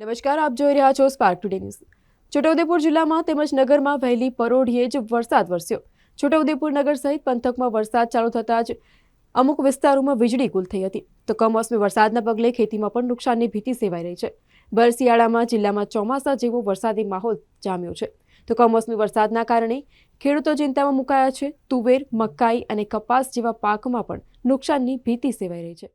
નમસ્કાર, આપ જોઈ રહ્યા છો સ્પાર્ક ટુડે ન્યૂઝ છોટાઉદેપુર જિલ્લામાં તેમજ નગરમાં વહેલી પરોઢીએ જ વરસાદ વરસ્યો. છોટાઉદેપુર નગર સહિત પંથકમાં વરસાદ ચાલુ થતાં જ અમુક વિસ્તારોમાં વીજળી ગુલ થઈ હતી. તો કમોસમી વરસાદના પગલે ખેતીમાં પણ નુકસાનની ભીતિ સેવાઈ રહી છે. ભર શિયાળામાં જિલ્લામાં ચોમાસા જેવો વરસાદી માહોલ જામ્યો છે. તો કમોસમી વરસાદના કારણે ખેડૂતો ચિંતામાં મુકાયા છે. તુવેર, મકાઈ અને કપાસ જેવા પાકમાં પણ નુકસાનની ભીતિ સેવાઈ રહી છે.